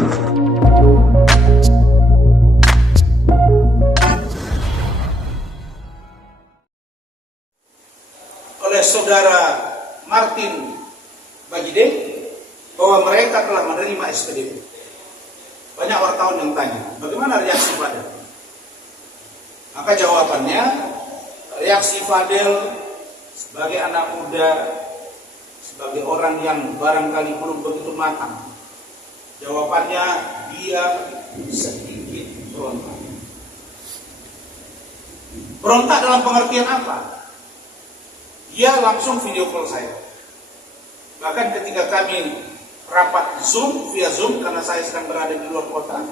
oleh saudara Martin Bagide bahwa mereka telah menerima SPDP. Banyak wartawan yang tanya, bagaimana reaksi Fadel? Maka jawabannya, reaksi Fadel sebagai anak muda, sebagai orang yang barangkali belum begitu matang, jawabannya dia sedikit berontak. Berontak dalam pengertian apa? Dia langsung video call saya. Bahkan ketika kami rapat Zoom, via Zoom, karena saya sedang berada di luar kota,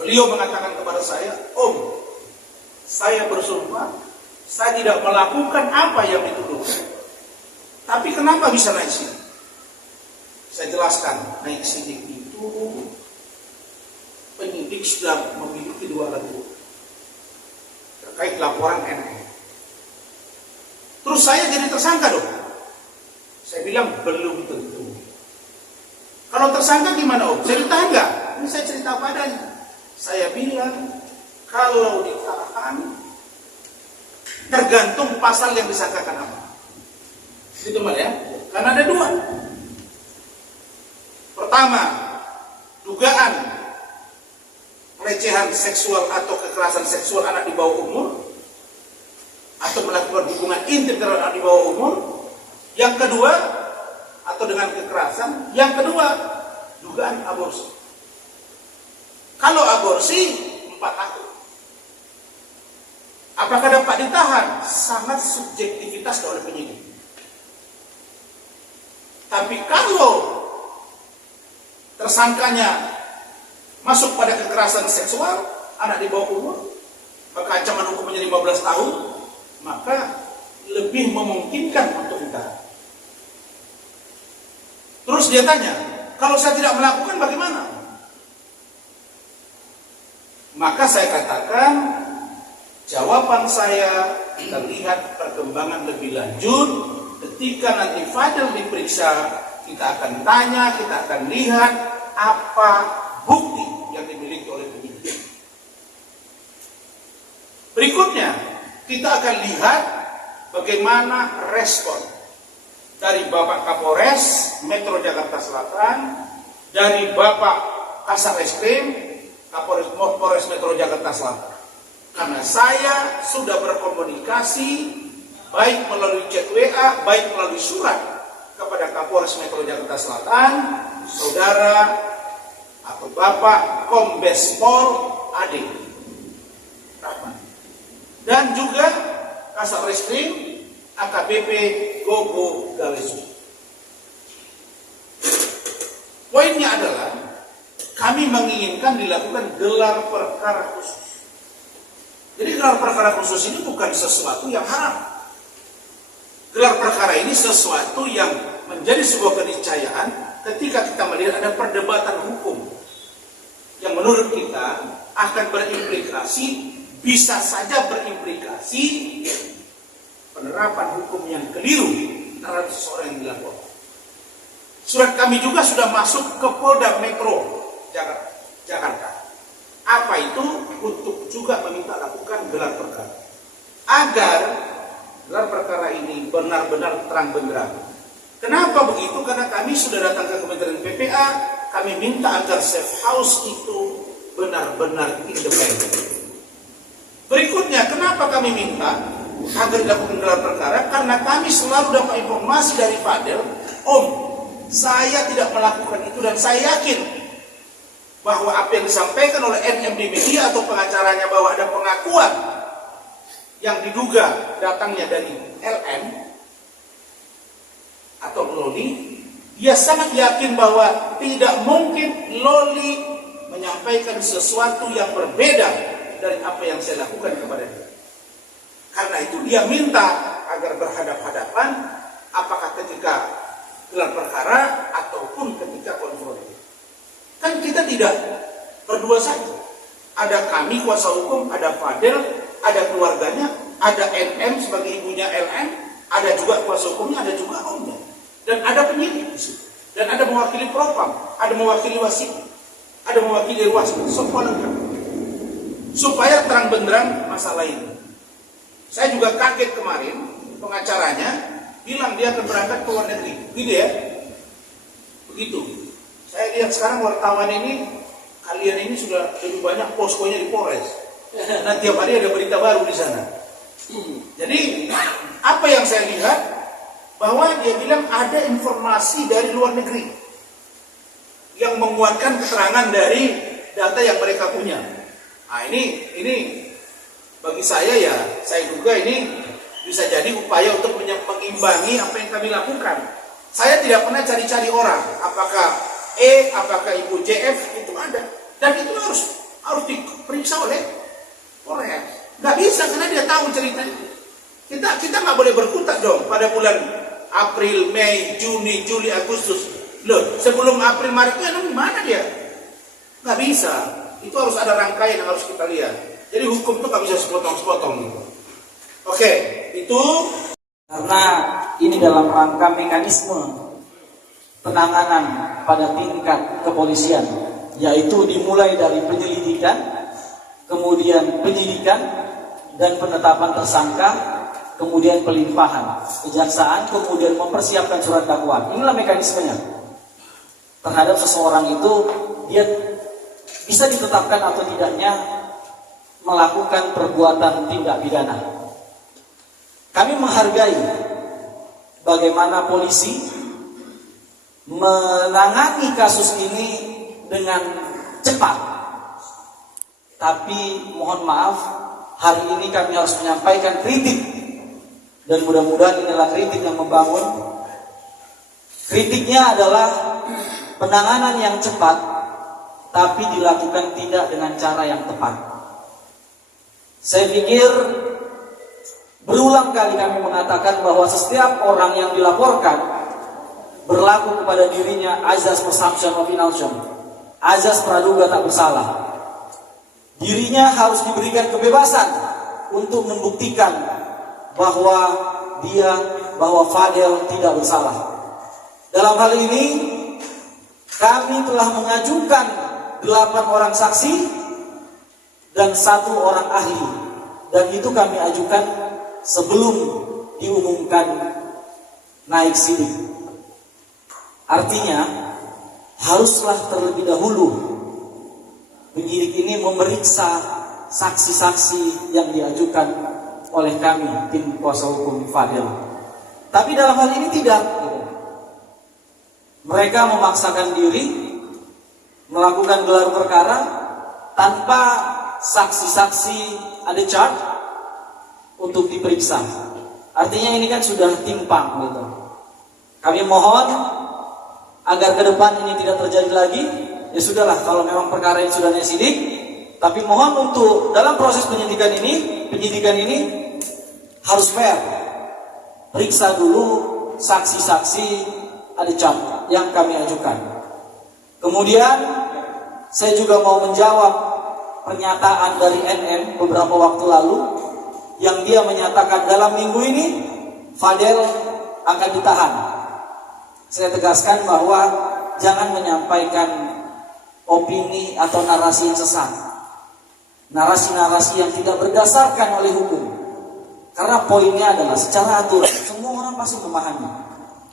beliau mengatakan kepada saya, Om, saya bersumpah, saya tidak melakukan apa yang dituduhkan. Tapi kenapa bisa naik sidik? Saya jelaskan, naik sidik itu penyidik sudah memiliki 2 alat bukti terkait laporan NM. Terus saya jadi tersangka dong. Saya bilang belum tentu. Kalau tersangka gimana Om? Saya ditahan nggak? Ini saya cerita padanya. Saya bilang kalau ditahan tergantung pasal yang disangkakan apa. Gitu Mbak ya. Karena ada 2. Pertama, dugaan pelecehan seksual atau kekerasan seksual anak di bawah umur, atau melakukan hubungan intim terhadap anak di bawah umur. Yang kedua, atau dengan kekerasan. Yang kedua, dugaan aborsi. Kalau aborsi 4 tahun. Apakah dapat ditahan? Sangat subjektivitas oleh penyidik. Tapi kalau tersangkanya masuk pada kekerasan seksual anak di bawah umur, maka ancaman hukumnya 15 tahun, maka lebih memungkinkan untuk ditahan. Terus dia tanya, kalau saya tidak melakukan bagaimana? Maka saya katakan, jawaban saya kita lihat perkembangan lebih lanjut. Ketika nanti Fadel diperiksa, kita akan tanya, kita akan lihat apa bukti yang dimiliki oleh penyidik. Berikutnya, kita akan lihat bagaimana respon dari Bapak Kapolres Metro Jakarta Selatan, dari Bapak Kasat Reskrim Kapolres Metro Jakarta Selatan. Karena saya sudah berkomunikasi baik melalui chat WA, baik melalui surat kepada Kapolres Metro Jakarta Selatan, Saudara atau Bapak Kombes Pol Ade Rahman, dan juga Kasat Reskrim AKBP Gogo Galesu. Poinnya adalah kami menginginkan dilakukan gelar perkara khusus. Jadi gelar perkara khusus ini bukan sesuatu yang haram. Gelar perkara ini sesuatu yang menjadi sebuah keniscayaan ketika kita melihat ada perdebatan hukum yang menurut kita akan berimplikasi, bisa saja berimplikasi penerapan hukum yang keliru terhadap seseorang yang dilaporkan. Surat kami juga sudah masuk ke Polda Metro Jakarta. Apa itu? Untuk juga meminta lakukan gelar perkara, agar gelar perkara ini benar-benar terang benderang. Kenapa begitu? Karena kami sudah datang ke Kementerian PPA, kami minta agar safe house itu benar-benar independen. Berikutnya, kenapa kami minta agar dilakukan gelar perkara? Karena kami selalu dapat informasi dari Fadel, Om, saya tidak melakukan itu, dan saya yakin bahwa apa yang disampaikan oleh NM di media atau pengacaranya bahwa ada pengakuan yang diduga datangnya dari LM atau Loli, dia sangat yakin bahwa tidak mungkin Loli menyampaikan sesuatu yang berbeda dari apa yang saya lakukan kepada dia. Karena itu dia minta agar berhadap-hadapan, apakah ketika gelar perkara ataupun ketika konfrontir. Kan kita tidak berdua saja. Ada kami kuasa hukum, ada Fadel, ada keluarganya, ada NM sebagai ibunya LM, ada juga kuasa hukumnya, ada juga omnya, dan ada penyidik di situ, dan ada mewakili propam, ada mewakili wasit. ada mewakili ruas, semua lengkap. Supaya terang benderang masalah ini. Saya juga kaget kemarin, pengacaranya bilang dia akan berangkat ke luar negeri. Gitu ya? Begitu. Saya lihat sekarang wartawan ini, kalian ini sudah lebih banyak poskonya di Polres. Nah, tiap hari ada berita baru di sana. Jadi, apa yang saya lihat, bahwa dia bilang ada informasi dari luar negeri yang menguatkan keterangan dari data yang mereka punya. Nah, ini bagi saya ya, saya duga ini bisa jadi upaya untuk mengimbangi apa yang kami lakukan. Saya tidak pernah cari-cari orang, apakah apakah Ibu JF itu ada, dan itu harus diperiksa oleh Polres. Nggak bisa karena dia tahu ceritanya. Kita nggak boleh berkutat dong pada bulan April, Mei, Juni, Juli, Agustus. Loh, sebelum April, Maret itu mana dia? Nggak bisa. Itu harus ada rangkaian yang harus kita lihat. Jadi hukum itu nggak bisa sepotong-sepotong gitu. Oke, itu karena ini dalam rangka mekanisme penanganan pada tingkat kepolisian, yaitu dimulai dari penyelidikan, kemudian penyidikan dan penetapan tersangka, kemudian pelimpahan kejaksaan, kemudian mempersiapkan surat dakwaan. Inilah mekanismenya. Terhadap seseorang itu dia bisa ditetapkan atau tidaknya melakukan perbuatan tindak pidana. Kami menghargai bagaimana polisi menangani kasus ini dengan cepat. Tapi mohon maaf, hari ini kami harus menyampaikan kritik. Dan mudah-mudahan inilah kritik yang membangun. Kritiknya adalah penanganan yang cepat, tapi dilakukan tidak dengan cara yang tepat. Saya pikir berulang kali kami mengatakan bahwa setiap orang yang dilaporkan berlaku kepada dirinya azas presumption of innocence, azas praduga tak bersalah. Dirinya harus diberikan kebebasan untuk membuktikan bahwa Fadel tidak bersalah. Dalam hal ini kami telah mengajukan 8 orang saksi dan 1 orang ahli, dan itu kami ajukan sebelum diumumkan naik sidik. Artinya haruslah terlebih dahulu penyidik ini memeriksa saksi-saksi yang diajukan oleh kami, tim kuasa hukum Fadel. Tapi dalam hal ini tidak. Mereka memaksakan diri melakukan gelar perkara tanpa saksi-saksi ada charge untuk diperiksa. Artinya ini kan sudah timpang gitu. Kami mohon agar ke depan ini tidak terjadi lagi. Ya sudahlah, kalau memang perkara ini sudah sidik, tapi mohon untuk dalam proses penyidikan ini harus fair. Periksa dulu saksi-saksi ada charge yang kami ajukan. Kemudian saya juga mau menjawab pernyataan dari NM beberapa waktu lalu yang dia menyatakan dalam minggu ini Fadel akan ditahan. Saya tegaskan bahwa jangan menyampaikan opini atau narasi yang sesat, narasi-narasi yang tidak berdasarkan oleh hukum. Karena poinnya adalah secara aturan semua orang pasti memahami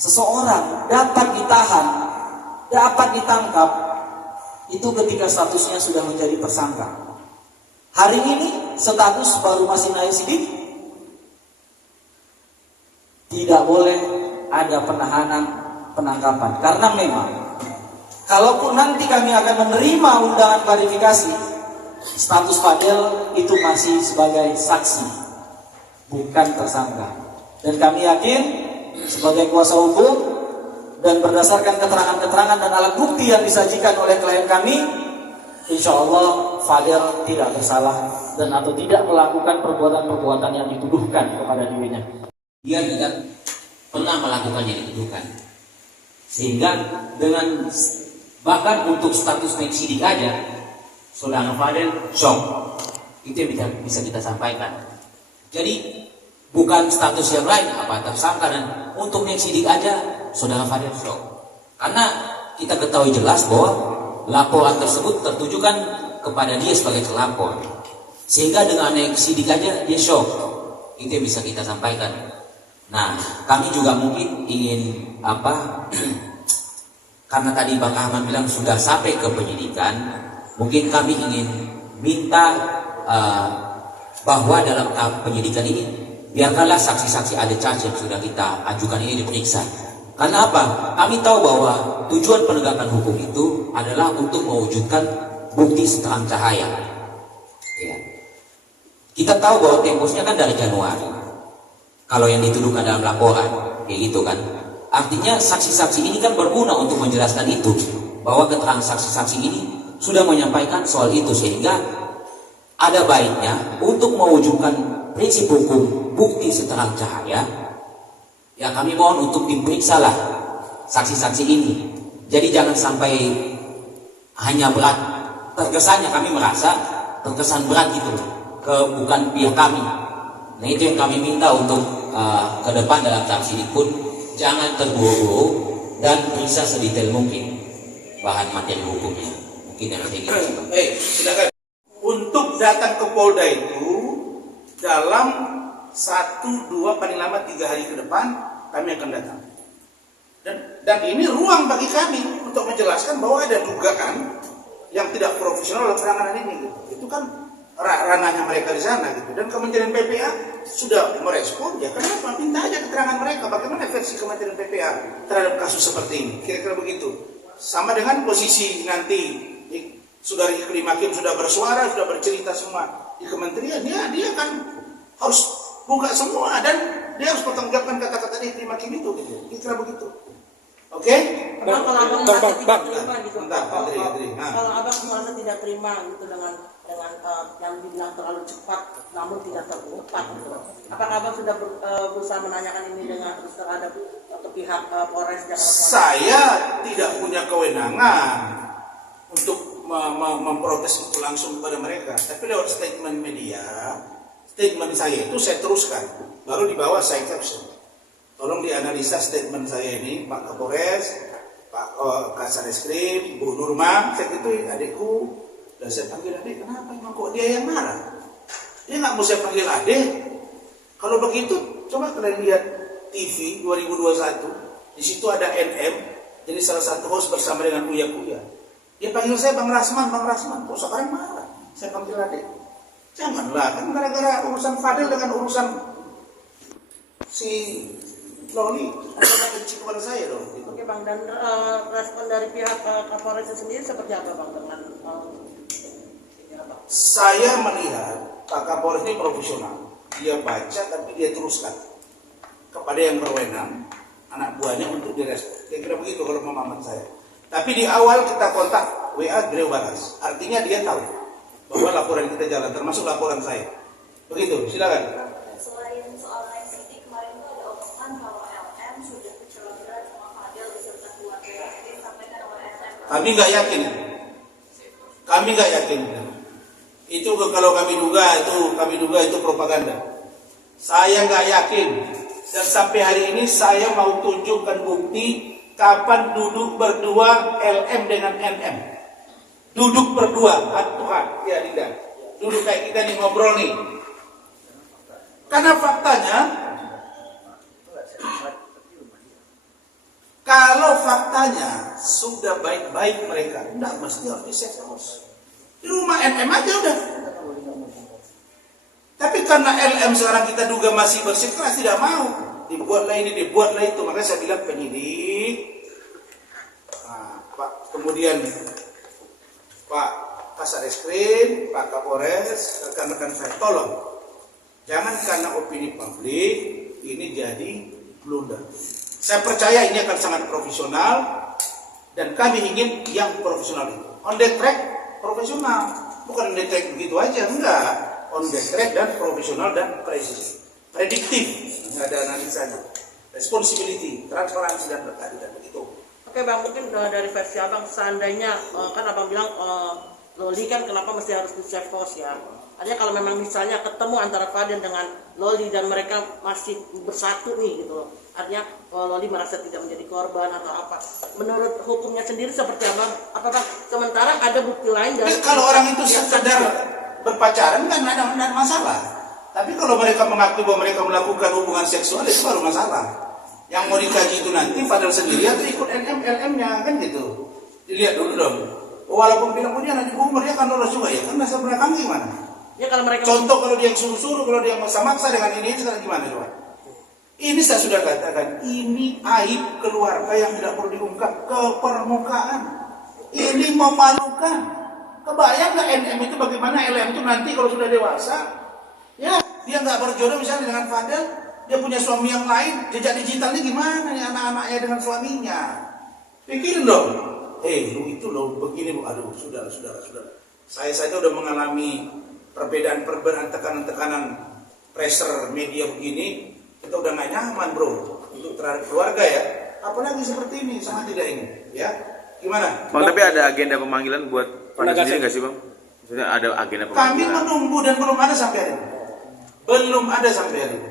seseorang dapat ditahan, dapat ditangkap itu ketika statusnya sudah menjadi tersangka. Hari ini status baru masih naik sidik, tidak boleh ada penahanan, penangkapan. Karena memang kalaupun nanti kami akan menerima undangan klarifikasi, status Fadel itu masih sebagai saksi, bukan tersangka. Dan kami yakin sebagai kuasa hukum dan berdasarkan keterangan-keterangan dan alat bukti yang disajikan oleh klien kami, insya Allah Fadel tidak bersalah dan atau tidak melakukan perbuatan-perbuatan yang dituduhkan kepada dirinya. Dia tidak pernah melakukan yang dituduhkan. Sehingga dengan bahkan untuk status naik sidik aja, saudara Fadel shock. Itu yang bisa kita sampaikan. Jadi bukan status yang lain apa tersangka, dan untuk naik sidik aja saudara Fadel shock. Karena kita ketahui jelas bahwa laporan tersebut tertujukan kepada dia sebagai terlapor, sehingga dengan naik sidik aja dia shock. Itu yang bisa kita sampaikan. Nah, kami juga mungkin ingin karena tadi Bang Ahmad bilang sudah sampai ke penyidikan, mungkin kami ingin minta bahwa dalam tahap penyidikan ini biarkanlah saksi-saksi ada charge yang sudah kita ajukan ini diperiksa. Karena apa? Kami tahu bahwa tujuan penegakan hukum itu adalah untuk mewujudkan bukti seterang cahaya. Ya. Kita tahu bahwa temposnya kan dari Januari. Kalau yang dituduhkan dalam laporan, kayak gitu kan. Artinya saksi-saksi ini kan berguna untuk menjelaskan itu, bahwa keterangan saksi-saksi ini sudah menyampaikan soal itu, sehingga ada baiknya untuk mewujudkan prinsip hukum bukti seterang cahaya. Ya, kami mohon untuk diperiksalah saksi-saksi ini. Jadi jangan sampai hanya berat, terkesannya kami merasa terkesan berat gitu loh, bukan pihak kami. Nah, itu yang kami minta untuk ke depan dalam tahap sidik pun jangan terburu-buru dan periksa sedetail mungkin bahan materi hukumnya. Mungkin yang kayak gitu. Silakan. Untuk datang ke Polda itu dalam 1, 2, paling lama 3 hari ke depan kami akan datang. Dan ini ruang bagi kami untuk menjelaskan bahwa ada dugaan yang tidak profesional dalam penanganan ini. Itu kan ranahnya mereka di sana gitu. Dan Kementerian PPA sudah merespon, ya kenapa? Minta aja keterangan mereka bagaimana versi Kementerian PPA terhadap kasus seperti ini. Kira-kira begitu. Sama dengan posisi nanti Saudara Iklim Hakim sudah bersuara, sudah bercerita semua di kementerian, dia kan harus buka semua dan dia harus pertanggungjawabkan kata-kata di Iklim Hakim itu gitu. Kira begitu. Oke? Kalau abang merasa tidak terima gitu, Kalau abang merasa tidak terima gitu dengan yang dibilang terlalu cepat, namun tidak terungkap gitu. Apakah abang sudah berusaha menanyakan ini dengan terhadap pihak Polres Jakarta? Saya tidak punya kewenangan untuk memprotes itu langsung kepada mereka, tapi lewat statement media, statement saya itu saya teruskan, baru di bawah saya caption. Tolong dianalisa statement saya ini, Pak Kapolres, Pak Kasareskrim, Bu Nurma, saya itu adikku, dan saya panggil adik, kenapa emang kok dia yang marah? Dia nggak mau saya panggil adik. Kalau begitu, coba kalian lihat TV 2021, di situ ada NM, jadi salah satu host bersama dengan Uya Kuya. Dia panggil saya Bang Rasman, kok sekarang marah? Saya panggil adik. Janganlah, kan gara-gara urusan Fadil dengan urusan si Loli, ada benci kepada saya dong. Gitu. Oke Bang, dan respon dari pihak Kapolres sendiri seperti apa Bang dengan Saya melihat Pak Kapolres ini profesional. Dia baca tapi dia teruskan kepada yang berwenang, anak buahnya untuk direspon. Kira-kira begitu kalau pemahaman saya. Tapi di awal kita kontak WA, beliau balas. Artinya dia tahu bahwa laporan kita jalan, termasuk laporan saya. Begitu, silakan. Selain soal naik sidik, kemarin itu ada omongan kalau LM sudah kecelakaan sama Fadil beserta keluarga. Disampaikan oleh LM. Kami nggak yakin. Itu kalau kami duga itu propaganda. Saya nggak yakin. Dan sampai hari ini saya mau tunjukkan bukti kapan duduk berdua LM dengan NM. Duduk berdua, Tuhan, ya Dinda. Duduk kayak kita nih ngobrol nih. Karena faktanya, kalau faktanya sudah baik-baik mereka, enggak mesti harus di-save terus. Di rumah NM aja udah. Tapi karena LM sekarang kita duga masih bersikeras tidak mau, dibuatlah ini, dibuatlah itu. Makanya saya bilang penyidik, kemudian Pak Kasareskrim, Pak Kapolres, rekan-rekan saya, tolong jangan karena opini publik ini jadi blunder. Saya percaya ini akan sangat profesional dan kami ingin yang profesional itu. On the track profesional, bukan on the track begitu aja, enggak. On the track dan profesional dan presisi, prediktif, ada analisanya, responsibility, transparansi dan berkeadilan begitu. Oke Bang, mungkin dari versi Abang, seandainya kan Abang bilang Loli kan kenapa mesti harus di save cost ya. Artinya kalau memang misalnya ketemu antara Fadil dengan Loli dan mereka masih bersatu nih gitu loh. Artinya Loli merasa tidak menjadi korban atau apa. Menurut hukumnya sendiri seperti apa? Apakah sementara ada bukti lain dari Kalau orang itu sekedar berpacaran kan ada masalah. Tapi kalau mereka mengakui bahwa mereka melakukan hubungan seksual itu baru masalah. Yang mau dikaji itu nanti Fadel sendiri atau ikut LM-nya kan gitu. Dilihat dulu dong. Walaupun bilang dia nanti umur dia kan lolos juga ya. Kan dasar belakang gimana? ya kalau mereka Contoh kalau dia yang suruh-suruh, kalau dia yang maksa-maksa dengan ini sekarang gimana coba? Ini saya sudah katakan, ini aib keluarga yang tidak perlu diungkap ke permukaan. Ini memalukan. Kebayang nggak NM itu bagaimana LM itu nanti kalau sudah dewasa, ya dia nggak berjodoh misalnya dengan Fadel, dia punya suami yang lain, jejak digitalnya gimana nih anak-anaknya dengan suaminya? Pikirin dong. Lu itu loh begini, aduh sudah. Saya saja udah mengalami perbedaan tekanan-tekanan pressure media begini. Kita udah gak nyaman bro untuk terhadap keluarga ya, apalagi seperti ini sangat tidak ingin ya. Gimana? Bang, tapi ada agenda pemanggilan buat Fadel sendiri nggak sih bang? Maksudnya ada agenda Kami pemanggilan? menunggu dan belum ada sampai hari ini.